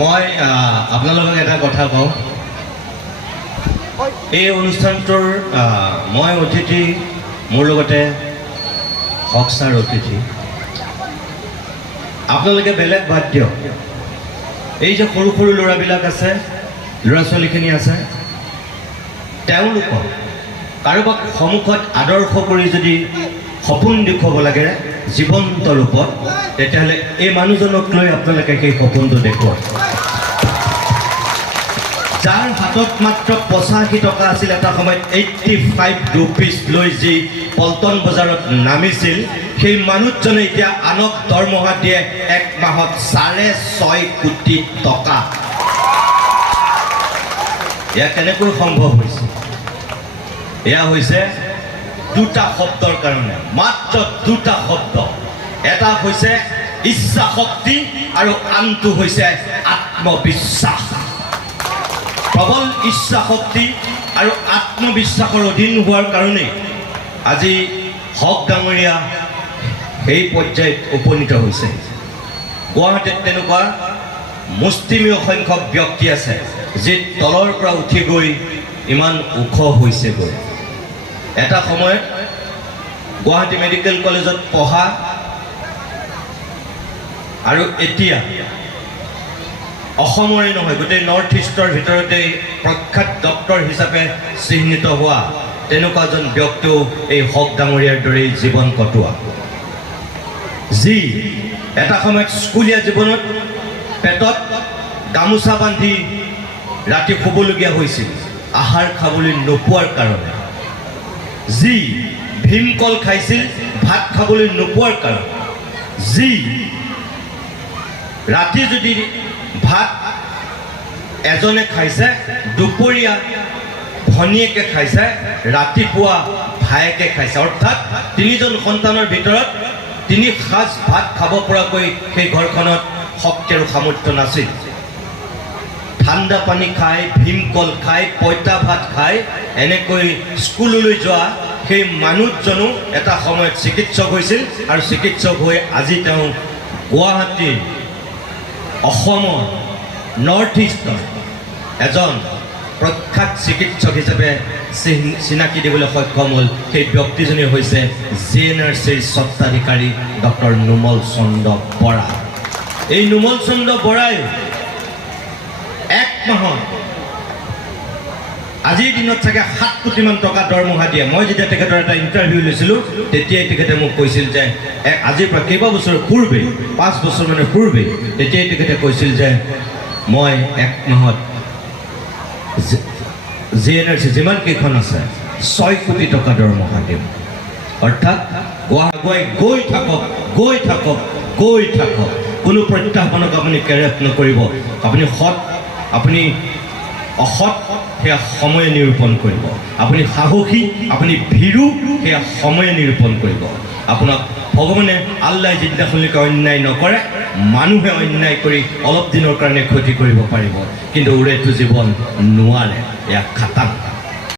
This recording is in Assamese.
মই আপোনালোকক এটা কথা কওঁ, এই অনুষ্ঠানটোৰ মই অতিথি, মোৰ লগতে হক ছাৰ অতিথি। আপোনালোকে বেলেগ বাদ দিয়ক, এই যে সৰু সৰু ল'ৰাবিলাক আছে, ল'ৰা ছোৱালীখিনি আছে, তেওঁলোকক কাৰোবাক সন্মুখত আদৰ্শ কৰি যদি সপোন দেখুৱাব লাগে জীৱন্ত ৰূপত, তেতিয়াহ'লে এই মানুহজনক লৈ আপোনালোকে সেই সপোনটো দেখুৱাওক। যাৰ হাতত মাত্ৰ 85 টকা আছিল, এটা সময়ত 85 ৰুপিজ লৈ যি পল্টন বজাৰত নামিছিল, সেই মানুহজনে এতিয়া আনক দৰমহা দিয়ে 1 মাহত 6.5 কোটি টকা। এয়া কেনেকৈ সম্ভৱ হৈছে? এয়া হৈছে দুটা শব্দৰ কাৰণে, মাত্ৰ দুটা শব্দ। এটা হৈছে ইচ্ছা শক্তি আৰু আনটো হৈছে আত্মবিশ্বাস। প্ৰবল ইচ্ছা শক্তি আৰু আত্মবিশ্বাসৰ অধীন হোৱাৰ কাৰণেই আজি হক ডাঙৰীয়া সেই পৰ্যায়ত উপনীত হৈছে। গুৱাহাটীত তেনেকুৱা মুষ্টিমেয় সংখ্যক ব্যক্তি আছে যি তলৰ পৰা উঠি গৈ ইমান ওখ হৈছেগৈ। এটা সময়ত গুৱাহাটী মেডিকেল কলেজত পঢ়া আৰু এতিয়া অসমৰে নহয়, গোটেই নৰ্থ ইষ্টৰ ভিতৰতেই প্ৰখ্যাত ডক্টৰ হিচাপে চিহ্নিত হোৱা তেনেকুৱা এজন ব্যক্তিও এই হক ডাঙৰীয়াৰ দৰেই জীৱন কটোৱা, যি এটা সময়ত স্কুলীয়া জীৱনত পেটত গামোচা বান্ধি ৰাতি শুবলগীয়া হৈছিল আহাৰ খাবলৈ নোপোৱাৰ কাৰণে, যি ভীমকল খাইছিল ভাত খাবলৈ নোপোৱাৰ কাৰণে, যি ৰাতি যদি ভাত এজনে খাইছে, দুপৰীয়া ভনীয়েকে খাইছে, ৰাতিপুৱা ভায়েকে খাইছে, অৰ্থাৎ 3জন সন্তানৰ ভিতৰত 3 সাঁজ ভাত খাব পৰাকৈ সেই ঘৰখনত শক্তি আৰু সামৰ্থ্য নাছিল। ঠাণ্ডা পানী খাই, ভীমকল খাই, পঁইতা ভাত খাই এনেকৈ স্কুললৈ যোৱা সেই মানুহজনো এটা সময়ত চিকিৎসক হৈছিল আৰু চিকিৎসক হৈ আজি তেওঁ গুৱাহাটীৰ, অসমৰ, নৰ্থ ইষ্টৰ এজন প্ৰখ্যাত চিকিৎসক হিচাপে চিনাকি দিবলৈ সক্ষম হ'ল। সেই ব্যক্তিজনেই হৈছে JNRCৰ স্বত্বাধিকাৰী ডক্টৰ নোমল চন্দ্ৰ বৰা। এই নোমল চন্দ্ৰ বৰাই 1 মাহত আজিৰ দিনত চাগে 7 কোটিমান টকা দৰমহা দিয়ে। মই যেতিয়া তেখেতৰ এটা ইণ্টাৰভিউ লৈছিলোঁ, তেতিয়াই তেখেতে মোক কৈছিল যে আজিৰ পৰা কেইবা বছৰ পূৰ্বে, 5 বছৰমানৰ পূৰ্বে, তেতিয়াই তেখেতে কৈছিল যে মই 1 মাহত JNRC যিমান কেইখন আছে 6 কোটি টকা দৰমহা দিম। অৰ্থাৎ গৈ থাকক, গৈ থাকক, গৈ থাকক, কোনো প্ৰত্যাহ্বানক আপুনি কেৰেপ নকৰিব। আপুনি সৎ, আপুনি অসৎ, সেয়া সময়ে নিৰূপণ কৰিব। আপুনি সাহসী, আপুনি ভীৰু, সেয়া সময়ে নিৰূপণ কৰিব। আপোনাক ভগৱানে আল্লাই যিদিনাখনলৈকে অন্যায় নকৰে, মানুহে অন্যায় কৰি অলপ দিনৰ কাৰণে ক্ষতি কৰিব পাৰিব, কিন্তু ওৰেটো জীৱন নোৱাৰে। এয়া খাটাং।